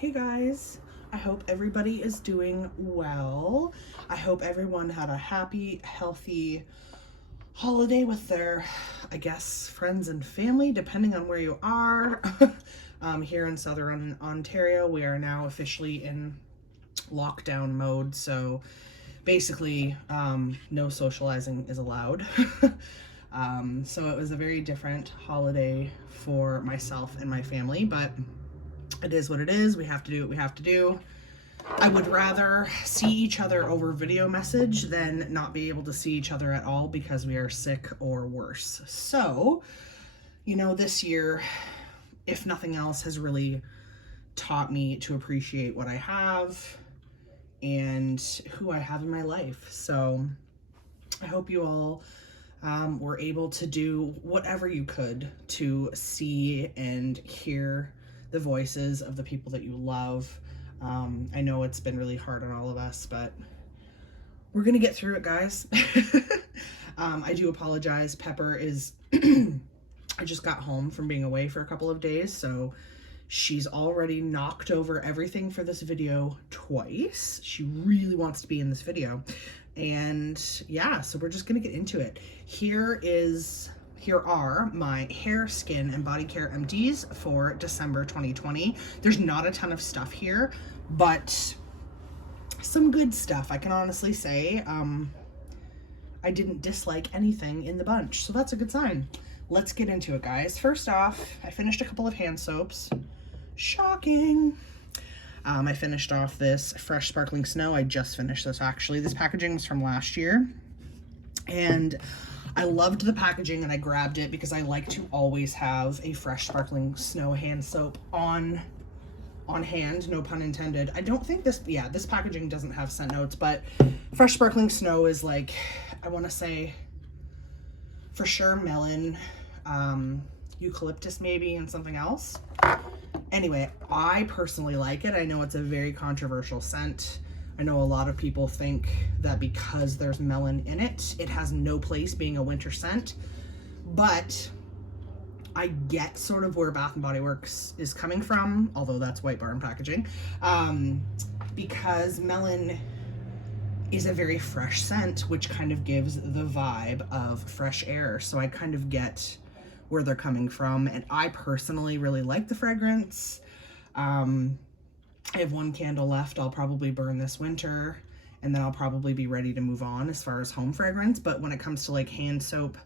Hey guys, I hope everybody is doing well. I hope everyone had a happy, healthy holiday with their, I guess, friends and family, depending on where you are. Here in Southern Ontario, we are now officially in lockdown mode, so basically no socializing is allowed. So it was a very different holiday for myself and my family, but it is what it is. We have to do what we have to do. I would rather see each other over video message than not be able to see each other at all because we are sick or worse. So, this year, if nothing else, has really taught me to appreciate what I have and who I have in my life. So I hope you all were able to do whatever you could to see and hear the voices of the people that you love. I know it's been really hard on all of us, but we're gonna get through it, guys. I do apologize. Pepper is, I just got home from being away for a couple of days, so she's already knocked over everything for this video twice. She really wants to be in this video. And yeah, so we're just gonna get into it. Here are my hair, skin, and body care empties for December 2020. There's not a ton of stuff here, but some good stuff. I can honestly say I didn't dislike anything in the bunch, so that's a good sign. Let's get into it, guys. First off, I finished a couple of hand soaps. Shocking. I finished off this Fresh Sparkling Snow. I just finished this, actually. This packaging was from last year, and I loved the packaging, and I grabbed it because I like to always have a Fresh Sparkling Snow hand soap on hand, no pun intended. I don't think this packaging doesn't have scent notes, but Fresh Sparkling Snow is like, I want to say for sure melon, eucalyptus maybe, and something else. Anyway, I personally like it. I know it's a very controversial scent. I know a lot of people think that because there's melon in it, it has no place being a winter scent, but I get sort of where Bath & Body Works is coming from, although that's White Barn packaging, because melon is a very fresh scent, which kind of gives the vibe of fresh air. So I kind of get where they're coming from, and I personally really like the fragrance. I have one candle left. I'll probably burn this winter, and then I'll probably be ready to move on as far as home fragrance. But when it comes to like hand soap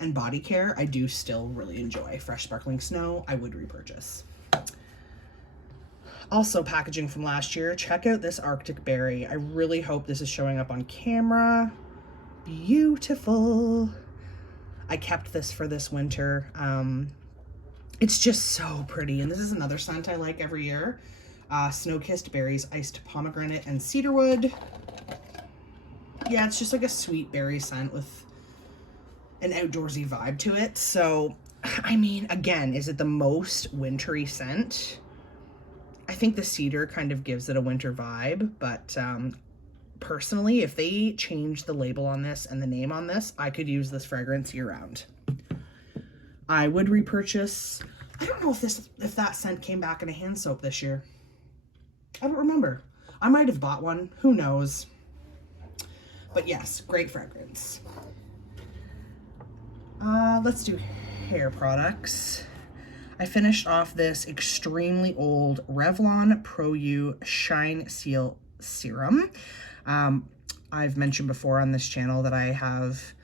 and body care, I do still really enjoy Fresh Sparkling Snow. I would repurchase. Also, packaging from last year, check out this Arctic Berry. I really hope this is showing up on camera. Beautiful. I kept this for this winter. It's just so pretty, and this is another scent I like every year. Snow-Kissed Berries, Iced Pomegranate, and Cedarwood. Yeah, it's just like a sweet berry scent with an outdoorsy vibe to it. So, I mean, again, is it the most wintry scent? I think the cedar kind of gives it a winter vibe, but personally, if they change the label on this and the name on this, I could use this fragrance year-round. I would repurchase. I don't know if that scent came back in a hand soap this year. I don't remember. I might have bought one. Who knows? But yes, great fragrance. Let's do hair products. I finished off this extremely old Revlon Pro U Shine Seal Serum. I've mentioned before on this channel that I have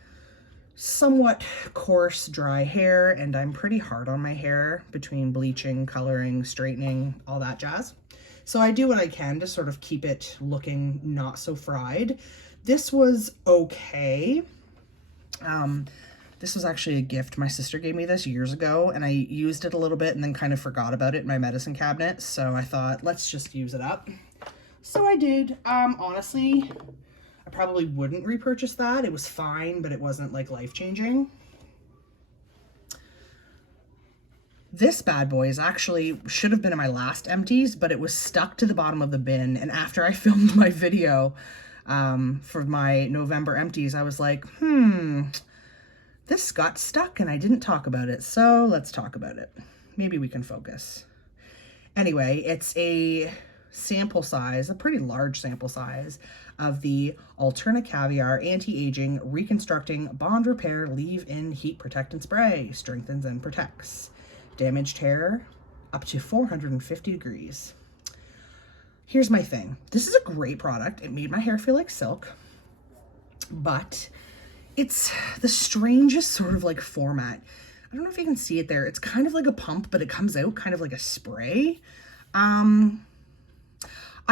somewhat coarse, dry hair, and I'm pretty hard on my hair between bleaching, coloring, straightening, all that jazz. So I do what I can to sort of keep it looking not so fried. This was okay. This was actually a gift. My sister gave me this years ago, and I used it a little bit and then kind of forgot about it in my medicine cabinet. So I thought, let's just use it up. So I did. Honestly, I probably wouldn't repurchase that. It was fine, but it wasn't like life-changing. This bad boy is actually, should have been in my last empties, but it was stuck to the bottom of the bin. And after I filmed my video for my November empties, I was like, this got stuck and I didn't talk about it. So let's talk about it. Maybe we can focus. Anyway, it's a sample size, a pretty large sample size of the Alterna Caviar Anti-Aging Reconstructing Bond Repair Leave-In Heat Protectant Spray. Strengthens and protects damaged hair up to 450 degrees. Here's my thing. This is a great product. It made my hair feel like silk, but it's the strangest sort of like format. I don't know if you can see it there. It's kind of like a pump, but it comes out kind of like a spray. I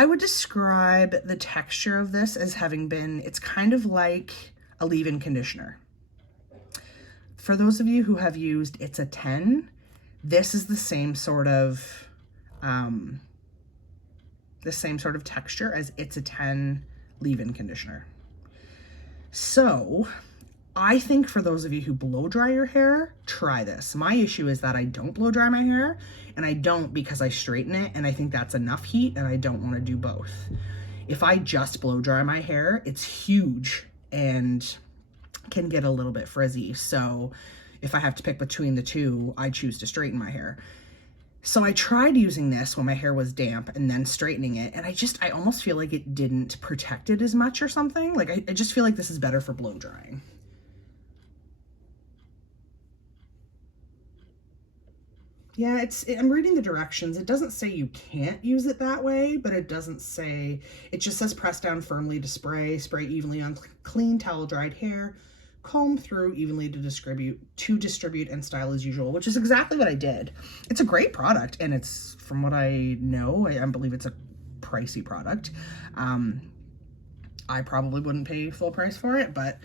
would describe the texture of this as having been, it's kind of like a leave-in conditioner. For those of you who have used It's a 10, this is the same sort of texture as It's a 10 leave-in conditioner. So I think for those of you who blow dry your hair, try this. My issue is that I don't blow dry my hair, and I don't because I straighten it, and I think that's enough heat, and I don't want to do both. If I just blow dry my hair, it's huge and can get a little bit frizzy. So if I have to pick between the two, I choose to straighten my hair. So I tried using this when my hair was damp and then straightening it, and I almost feel like it didn't protect it as much or something. Like I just feel like this is better for blow drying. Yeah, I'm reading the directions. It doesn't say you can't use it that way, but it doesn't say, it just says press down firmly to spray evenly on clean towel dried hair, comb through evenly to distribute and style as usual, which is exactly what I did. It's a great product, and it's, from what I know, I believe it's a pricey product. I probably wouldn't pay full price for it, but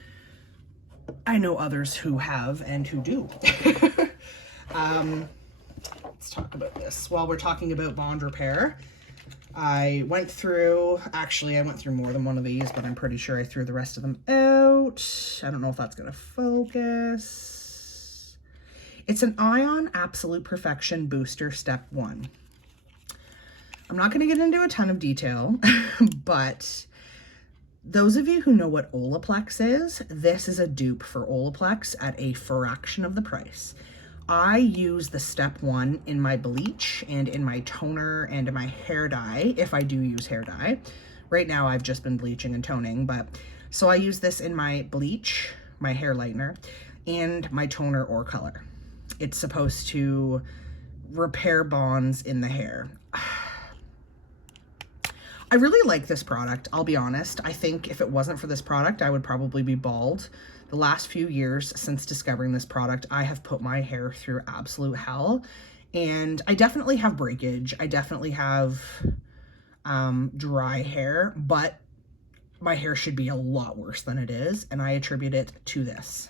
I know others who have and who do. Let's talk about this. While we're talking about bond repair, I went through more than one of these, but I'm pretty sure I threw the rest of them out. I don't know if that's going to focus. It's an Ion Absolute Perfection Booster Step 1. I'm not going to get into a ton of detail, but those of you who know what Olaplex is, this is a dupe for Olaplex at a fraction of the price. I use the Step 1 in my bleach and in my toner and in my hair dye, if I do use hair dye. Right now I've just been bleaching and toning, so I use this in my bleach, my hair lightener, and my toner or color. It's supposed to repair bonds in the hair. I really like this product, I'll be honest. I think if it wasn't for this product, I would probably be bald. The last few years since discovering this product, I have put my hair through absolute hell, and I definitely have breakage. I definitely have dry hair, but my hair should be a lot worse than it is, and I attribute it to this.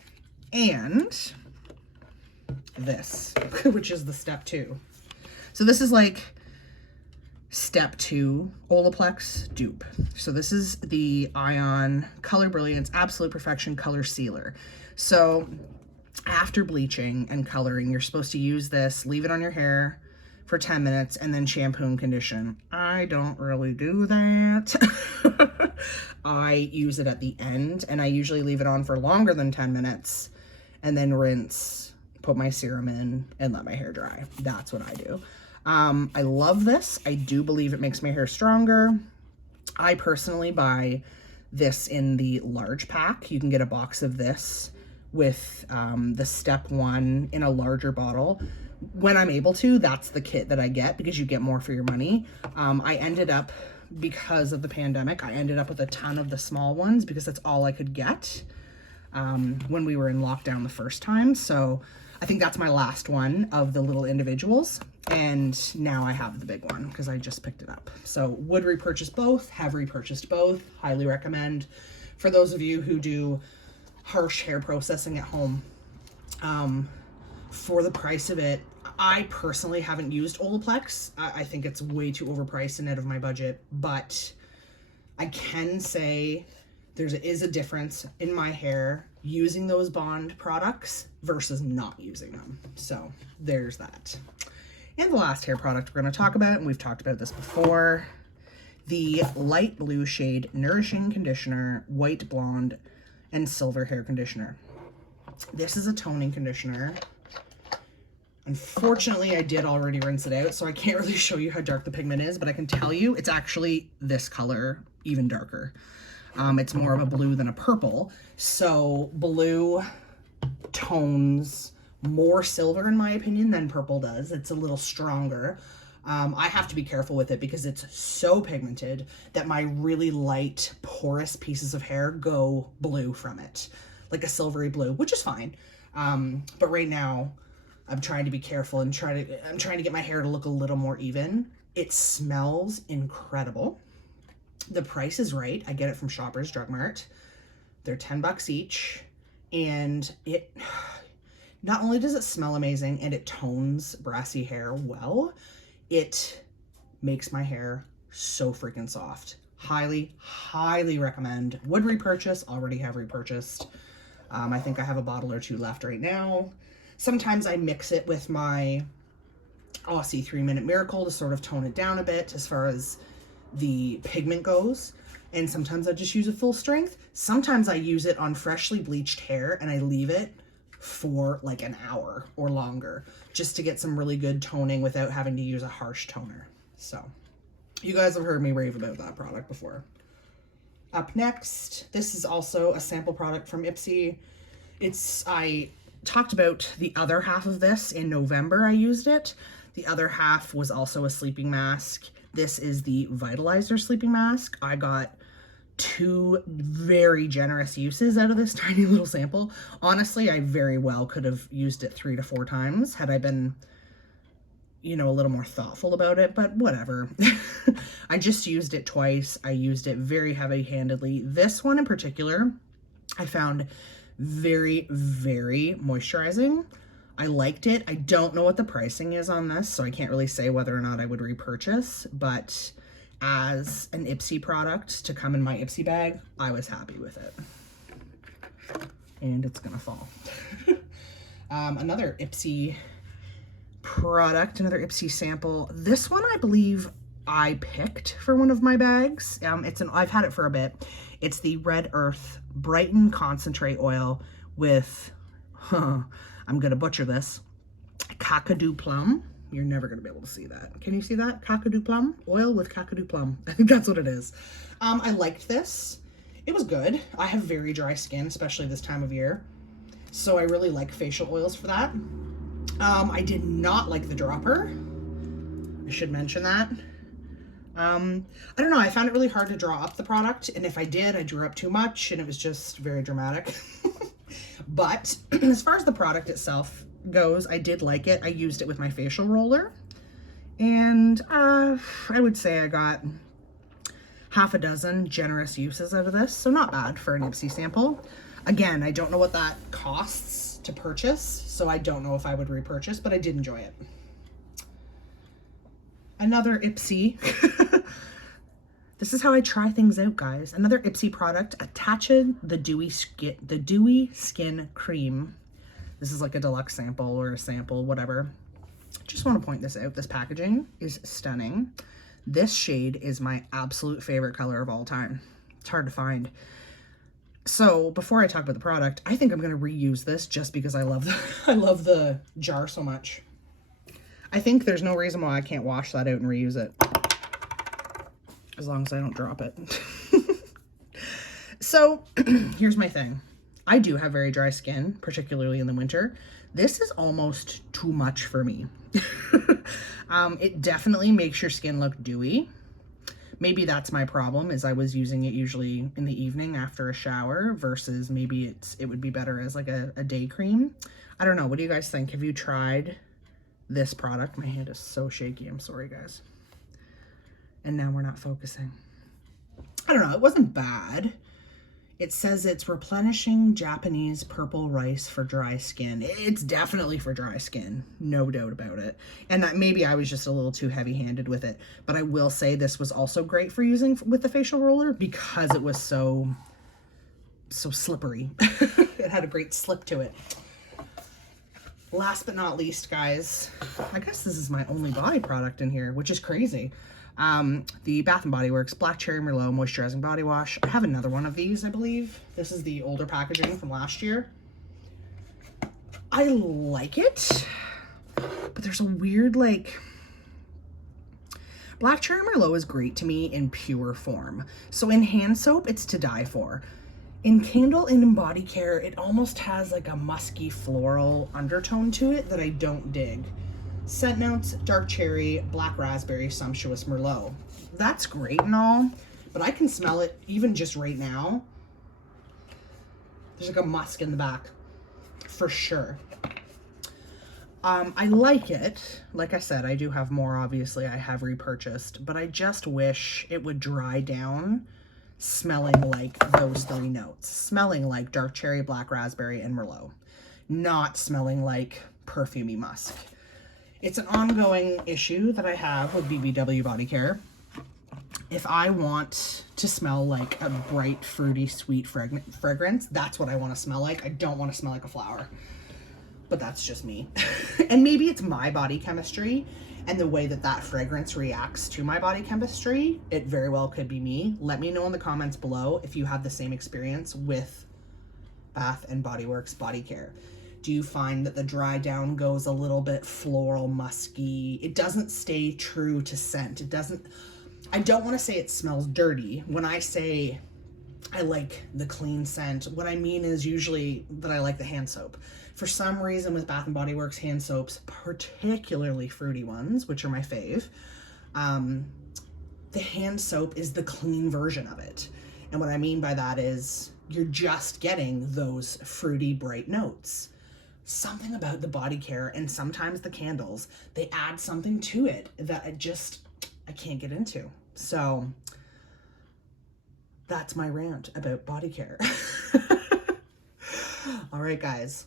And this, which is the Step 2. So this is like Step 2 Olaplex dupe. So this is the Ion Color Brilliance Absolute Perfection Color Sealer. So after bleaching and coloring, you're supposed to use this, leave it on your hair for 10 minutes, and then shampoo and condition. I don't really do that. I use it at the end, and I usually leave it on for longer than 10 minutes, and then rinse, put my serum in, and let my hair dry. That's what I do. I love this. I do believe it makes my hair stronger. I personally buy this in the large pack. You can get a box of this with the Step 1 in a larger bottle. When I'm able to, that's the kit that I get because you get more for your money. I ended up, because of the pandemic, I ended up with a ton of the small ones because that's all I could get when we were in lockdown the first time. So I think that's my last one of the little individuals. And now I have the big one because I just picked it up. So would repurchase both, have repurchased both, highly recommend for those of you who do harsh hair processing at home. For the price of it, I personally haven't used Olaplex. I think it's way too overpriced and out of my budget, but I can say there is a difference in my hair using those Bond products versus not using them. So there's that. And the last hair product we're going to talk about, and we've talked about this before, the light blue shade Nourishing Conditioner, White Blonde, and Silver Hair Conditioner. This is a toning conditioner. Unfortunately, I did already rinse it out, so I can't really show you how dark the pigment is, but I can tell you it's actually this color, even darker. It's more of a blue than a purple. So blue tones more silver in my opinion than purple does. It's a little stronger. I have to be careful with it because it's so pigmented that my really light porous pieces of hair go blue from it, like a silvery blue, which is fine. But right now I'm trying to be careful and I'm trying to get my hair to look a little more even. It smells incredible. The price is right. I get it from Shoppers Drug Mart. They're $10 each, and it not only does it smell amazing and it tones brassy hair well, it makes my hair so freaking soft. Highly, highly recommend. Would repurchase, already have repurchased. I think I have a bottle or two left right now. Sometimes I mix it with my Aussie 3-Minute Miracle to sort of tone it down a bit as far as the pigment goes. And sometimes I just use it full strength. Sometimes I use it on freshly bleached hair and I leave it for like an hour or longer just to get some really good toning without having to use a harsh toner. So you guys have heard me rave about that product before. Up next, this is also a sample product from Ipsy. I talked about the other half of this in November. I used it. The other half was also a sleeping mask. This is the Vitalizer sleeping mask. I got 2 very generous uses out of this tiny little sample. Honestly, I very well could have used it 3 to 4 times had I been, you know, a little more thoughtful about it, but whatever. I just used it twice. I used it very heavy-handedly. This one in particular, I found very, very moisturizing. I liked it. I don't know what the pricing is on this, so I can't really say whether or not I would repurchase, but as an Ipsy product to come in my Ipsy bag, I was happy with it. And it's gonna fall. Another Ipsy product, another Ipsy sample. This one I believe I picked for one of my bags. I've had it for a bit. It's the Red Earth Brighten Concentrate Oil with, I'm gonna butcher this, Kakadu Plum. You're never gonna be able to see that. Can you see that? Kakadu Plum? Oil with Kakadu Plum. I think that's what it is. I liked this. It was good. I have very dry skin, especially this time of year. So I really like facial oils for that. I did not like the dropper. I should mention that. I don't know. I found it really hard to draw up the product. And if I did, I drew up too much and it was just very dramatic. But as far as the product itself goes, I did like it. I used it with my facial roller. And I would say I got half a dozen generous uses out of this. So not bad for an Ipsy sample. Again, I don't know what that costs to purchase, so I don't know if I would repurchase, but I did enjoy it. Another Ipsy. This is how I try things out, guys. Another Ipsy product, Attached the Dewy Skin Cream. This is like a deluxe sample or a sample, whatever. Just want to point this out. This packaging is stunning. This shade is my absolute favorite color of all time. It's hard to find. So before I talk about the product, I think I'm going to reuse this just because I love the jar so much. I think there's no reason why I can't wash that out and reuse it. As long as I don't drop it. So here's my thing. I do have very dry skin, particularly in the winter. This is almost too much for me. It definitely makes your skin look dewy. Maybe that's my problem, is I was using it usually in the evening after a shower versus maybe it would be better as like a day cream. I don't know. What do you guys think? Have you tried this product? My hand is so shaky. I'm sorry, guys. And now we're not focusing. I don't know. It wasn't bad. It says it's replenishing Japanese purple rice for dry skin. It's definitely for dry skin, no doubt about it. And that maybe I was just a little too heavy-handed with it. But I will say this was also great for using with the facial roller because it was so slippery. It had a great slip to it. Last but not least, guys, I guess this is my only body product in here, which is crazy. The Bath & Body Works Black Cherry Merlot Moisturizing Body Wash. I have another one of these, I believe. This is the older packaging from last year. I like it. But there's a weird, like, Black Cherry Merlot is great to me in pure form. So in hand soap, it's to die for. In candle and in body care, it almost has like a musky floral undertone to it that I don't dig. Scent notes, dark cherry, black raspberry, sumptuous Merlot. That's great and all, but I can smell it even just right now. There's like a musk in the back for sure. I like it. Like I said, I do have more, obviously. I have repurchased, but I just wish it would dry down smelling like those three notes. Smelling like dark cherry, black raspberry, and Merlot. Not smelling like perfumey musk. It's an ongoing issue that I have with BBW Body Care. If I want to smell like a bright, fruity, sweet fragrance, that's what I want to smell like. I don't want to smell like a flower. But that's just me. And maybe it's my body chemistry and the way that that fragrance reacts to my body chemistry. It very well could be me. Let me know in the comments below if you have the same experience with Bath & Body Works body care. Do you find that the dry down goes a little bit floral, musky? It doesn't stay true to scent. It doesn't, I don't want to say it smells dirty. When I say I like the clean scent, what I mean is usually that I like the hand soap. For some reason with Bath & Body Works hand soaps, particularly fruity ones, which are my fave, the hand soap is the clean version of it. And what I mean by that is you're just getting those fruity, bright notes. Something about the body care and sometimes the candles, they add something to it that I can't get into. So that's my rant about body care. All right, guys.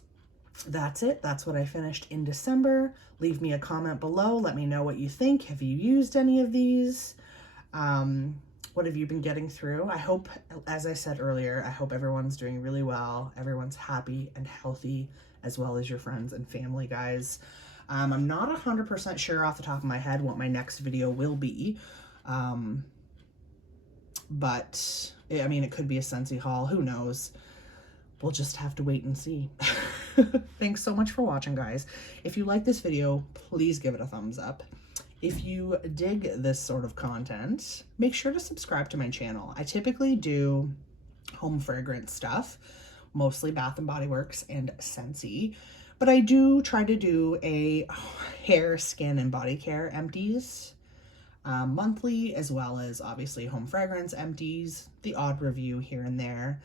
That's it. That's what I finished in December. Leave me a comment below. Let me know what you think. Have you used any of these? What have you been getting through? I hope, as I said earlier, I hope everyone's doing really well. Everyone's happy and healthy, as well as your friends and family, guys. I'm not 100% sure off the top of my head what my next video will be. But, I mean, it could be a Scentsy haul. Who knows? We'll just have to wait and see. Thanks so much for watching, guys. If you like this video, please give it a thumbs up. If you dig this sort of content, make sure to subscribe to my channel. I typically do home fragrance stuff, mostly Bath & Body Works and Scentsy, but I do try to do a hair, skin, and body care empties monthly, as well as obviously home fragrance empties, the odd review here and there.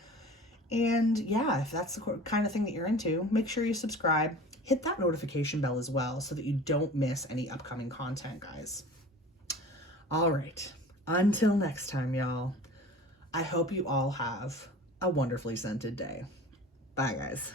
And yeah, if that's the kind of thing that you're into, make sure you subscribe. Hit that notification bell as well so that you don't miss any upcoming content, guys. All right, until next time, y'all, I hope you all have a wonderfully scented day. Bye, guys.